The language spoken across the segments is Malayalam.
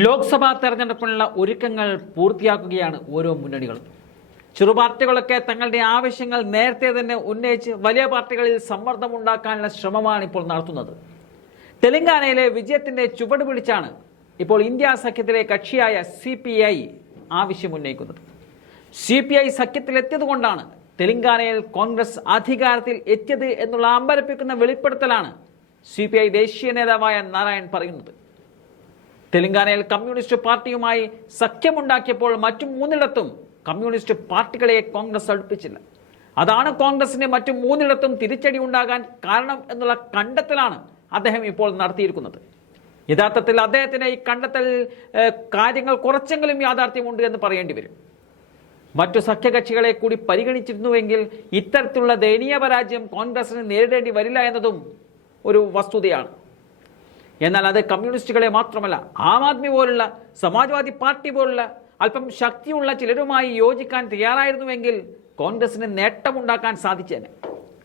ലോക്സഭാ തെരഞ്ഞെടുപ്പിനുള്ള ഒരുക്കങ്ങൾ പൂർത്തിയാക്കുകയാണ് ഓരോ മുന്നണികളും. ചെറു പാർട്ടികളൊക്കെ തങ്ങളുടെ ആവശ്യങ്ങൾ നേരത്തെ തന്നെ ഉന്നയിച്ച് വലിയ പാർട്ടികളിൽ സമ്മർദ്ദം ഉണ്ടാക്കാനുള്ള ശ്രമമാണ് ഇപ്പോൾ നടത്തുന്നത്. തെലങ്കാനയിലെ വിജയത്തിന്റെ ചുവട് പിടിച്ചാണ് ഇപ്പോൾ ഇന്ത്യ സഖ്യത്തിലെ കക്ഷിയായ സി പി ഐ ആവശ്യം ഉന്നയിക്കുന്നത് സി പി ഐ സഖ്യത്തിലെത്തിയതുകൊണ്ടാണ് തെലങ്കാനയിൽ കോൺഗ്രസ് അധികാരത്തിൽ എത്തിയത് എന്നുള്ള അമ്പരപ്പിക്കുന്ന വെളിപ്പെടുത്തലാണ് സി പി ഐ ദേശീയ നേതാവായ നാരായൺ പറയുന്നത്. തെലങ്കാനയിൽ കമ്മ്യൂണിസ്റ്റ് പാർട്ടിയുമായി സഖ്യമുണ്ടാക്കിയപ്പോൾ മറ്റു മൂന്നിടത്തും കമ്മ്യൂണിസ്റ്റ് പാർട്ടികളെ കോൺഗ്രസ് അടുപ്പിച്ചില്ല. അതാണ് കോൺഗ്രസിന് മറ്റു മൂന്നിടത്തും തിരിച്ചടി ഉണ്ടാകാൻ കാരണം എന്നുള്ള കണ്ടെത്തലാണ് അദ്ദേഹം ഇപ്പോൾ നടത്തിയിരിക്കുന്നത്. യഥാർത്ഥത്തിൽ അദ്ദേഹത്തിന് ഈ കണ്ടെത്തൽ കാര്യങ്ങൾ കുറച്ചെങ്കിലും യാഥാർത്ഥ്യമുണ്ട് എന്ന് പറയേണ്ടി വരും. മറ്റു സഖ്യകക്ഷികളെ കൂടി പരിഗണിച്ചിരുന്നുവെങ്കിൽ ഇത്തരത്തിലുള്ള ദയനീയ പരാജയം കോൺഗ്രസിന് നേരിടേണ്ടി വരില്ല എന്നതും ഒരു വസ്തുതയാണ്. എന്നാൽ അത് കമ്മ്യൂണിസ്റ്റുകളെ മാത്രമല്ല ആം ആദ്മി പോലുള്ള സമാജ്വാദി പാർട്ടി പോലുള്ള അല്പം ശക്തിയുള്ള ചിലരുമായി യോജിക്കാൻ തയ്യാറായിരുന്നുവെങ്കിൽ കോൺഗ്രസിന് നേട്ടമുണ്ടാക്കാൻ സാധിച്ചേനെ.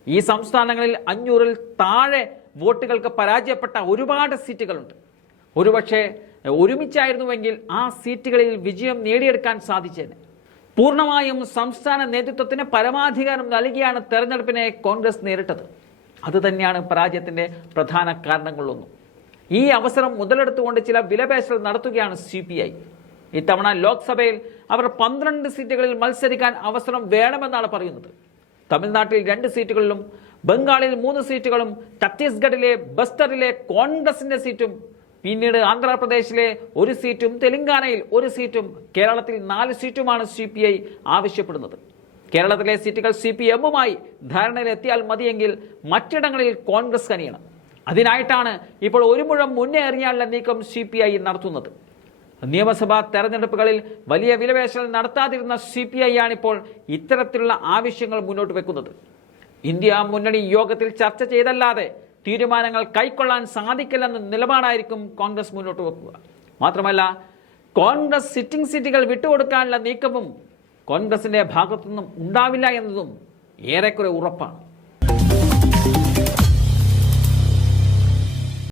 ഈ സംസ്ഥാനങ്ങളിൽ അഞ്ഞൂറിൽ താഴെ വോട്ടുകൾക്ക് പരാജയപ്പെട്ട ഒരുപാട് സീറ്റുകളുണ്ട്. ഒരുപക്ഷെ ഒരുമിച്ചായിരുന്നുവെങ്കിൽ ആ സീറ്റുകളിൽ വിജയം നേടിയെടുക്കാൻ സാധിച്ചേനെ. പൂർണമായും സംസ്ഥാന നേതൃത്വത്തിന് പരമാധികാരം നൽകിയാണ് തെരഞ്ഞെടുപ്പിനെ കോൺഗ്രസ് നേരിട്ടത്. അതുതന്നെയാണ് പരാജയത്തിന്റെ പ്രധാന കാരണങ്ങളിലൊന്നും. ഈ അവസരം മുതലെടുത്തുകൊണ്ട് ചില വിലപേശൽ നടത്തുകയാണ് സി പി ഐ ഇത്തവണ ലോക്സഭയിൽ അവർ പന്ത്രണ്ട് സീറ്റുകളിൽ മത്സരിക്കാൻ അവസരം വേണമെന്നാണ് പറയുന്നത്. തമിഴ്നാട്ടിൽ രണ്ട് സീറ്റുകളിലും ബംഗാളിൽ മൂന്ന് സീറ്റുകളും ഛത്തീസ്ഗഡിലെ ബസ്തറിലെ കോൺഗ്രസിന്റെ സീറ്റും പിന്നീട് ആന്ധ്രാപ്രദേശിലെ ഒരു സീറ്റും തെലങ്കാനയിൽ ഒരു സീറ്റും കേരളത്തിൽ നാല് സീറ്റുമാണ് സി പി ഐ ആവശ്യപ്പെടുന്നത്. കേരളത്തിലെ സീറ്റുകൾ സി പി എമ്മുമായി ധാരണയിലെത്തിയാൽ മതിയെങ്കിൽ മറ്റിടങ്ങളിൽ കോൺഗ്രസ് കനിയണം. അതിനായിട്ടാണ് ഇപ്പോൾ ഒരു മുഴം മുന്നേ എറിയാനുള്ള നീക്കം സി പി ഐ നടത്തുന്നത്. നിയമസഭാ തെരഞ്ഞെടുപ്പുകളിൽ വലിയ വിലപേശൽ നടത്താതിരുന്ന സി പി ഐ ആണിപ്പോൾ ഇത്തരത്തിലുള്ള ആവശ്യങ്ങൾ മുന്നോട്ട് വെക്കുന്നത്. ഇന്ത്യ മുന്നണി യോഗത്തിൽ ചർച്ച ചെയ്തല്ലാതെ തീരുമാനങ്ങൾ കൈക്കൊള്ളാൻ സാധിക്കില്ലെന്ന നിലപാടായിരിക്കും കോൺഗ്രസ് മുന്നോട്ട് വെക്കുക. മാത്രമല്ല കോൺഗ്രസ് സിറ്റിംഗ് സീറ്റുകൾ വിട്ടുകൊടുക്കാനുള്ള നീക്കവും കോൺഗ്രസിന്റെ ഭാഗത്തുനിന്നും ഉണ്ടാവില്ല എന്നതും ഏറെക്കുറെ ഉറപ്പാണ്.